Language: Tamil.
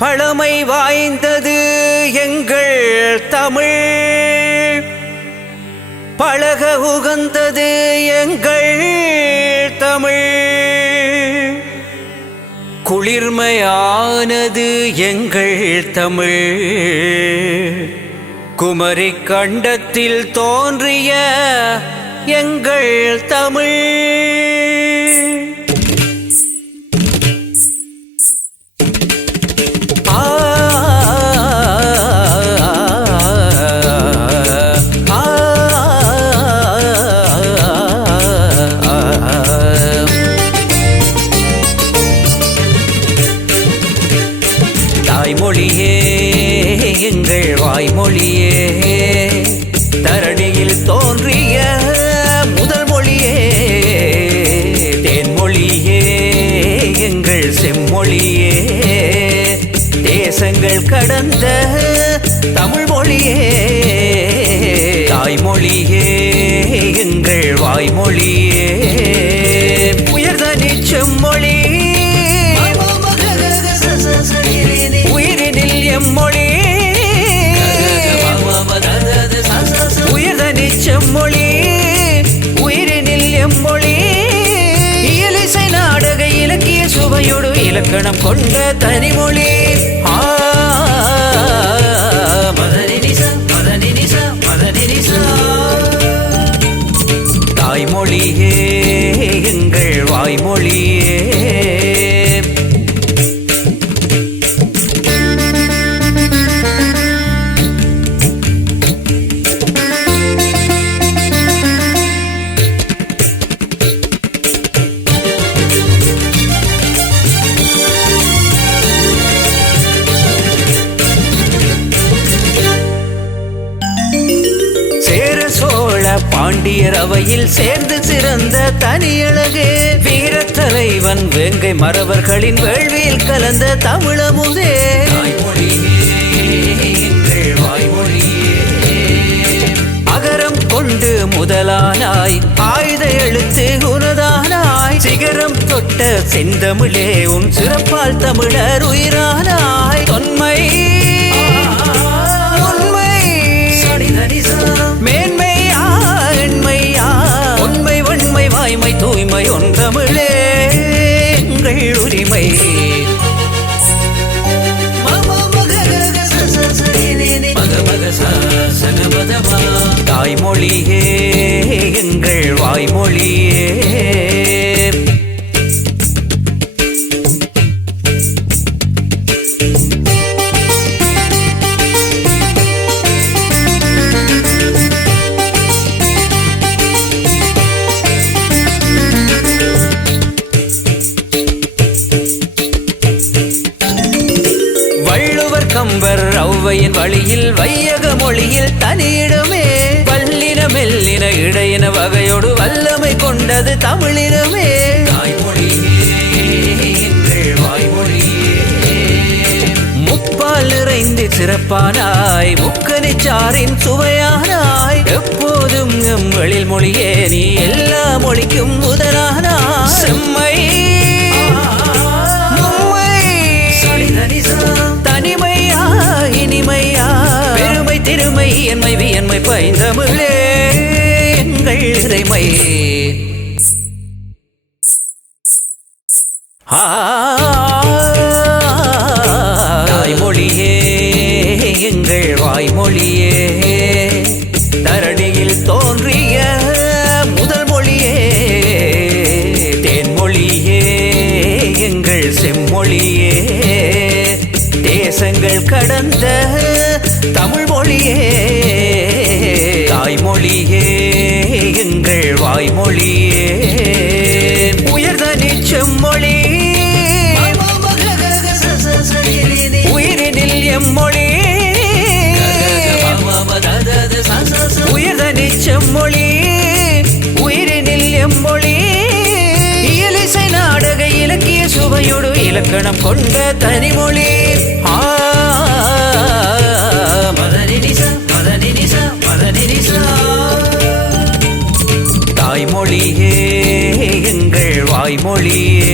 பழமை வாய்ந்தது எங்கள் தமிழ், பழக உகந்தது எங்கள் தமிழ், குளிர்மையானது எங்கள் தமிழ், குமரி கண்டத்தில் தோன்றிய எங்கள் தமிழ். தாய்மொழியே எங்கள் வாய்மொழியே, தரணியில் தோன்றிய முதல் மொழியே, தேன்மொழியே எங்கள் செம்மொழியே, தேசங்கள் கடந்த தமிழ் மொழியே, தாய்மொழியே எங்கள் வாய்மொழியே, உயர்தனி செம்மொழி உயிரினில் எம்மொழி, உயர்தனி செம்மொழி உயிரினில் எம்மொழி, இயலிசை நாடக இலக்கிய சுவையோடு இலக்கணம் கொண்ட தனிமொழி. தாய்மொழியே எங்கள் வாய்மொழியே, பாண்டியர் அவையில் சேர்ந்து சிறந்த தனியழகே, வீரத் தலைவன் வேங்கை மறவர்களின் வேள்வியில் கலந்த தமிழமுதே, அகரம் கொண்டு முதலானாய் ஆயுத எழுத்து உனதானாய், சிகரம் தொட்ட செந்தமிழே உன் சிறப்பால் தமிழர் உயிரானாய், தொன்மை மேன்மை உண்மை வன்மை வாய்மை தூய்மை ஒன்றமிழே எங்கள் உரிமை. தாய்மொழியே எங்கள் வாய்மொழியே, கம்பர் ஔவையின் வழியில் வையக மொழியில் தனியிடமே, வல்லின மெல்லின இடையின வகையோடு வல்லமை கொண்டது தமிழினமே. முப்பால் நிறைந்து சிறப்பானாய் முக்கனிச்சாரின் சுவையானாய், எப்போதும் எம் எழில் மொழியே நீ எல்லா மொழிக்கும் முதலானாய், செம்மை தனிமையா இனிமையா பெருமை திருமை என்மை வியன்மை பைந்தமிழே எங்கள் இறைமை. தாய்மொழியே எங்கள் வாய்மொழியே, தரணியில் தோன்றிய முதல் மொழியே, தேன்மொழியே எங்கள் செம்மொழியே, தேசங்கள் கடந்த தமிழ் மொழியே, தாய்மொழியே எங்கள் வாய்மொழியே, உயர்தனி செம்மொழி உயிரினில் எம்மொழி, உயர்தனி செம்மொழி உயிரினில் எம்மொழி, இயலிசை நாடக இலக்கிய சுவையோடு இலக்கணம் கொண்ட தனிமொழி. தாய்மொழியே எங்கள் வாய்மொழியே,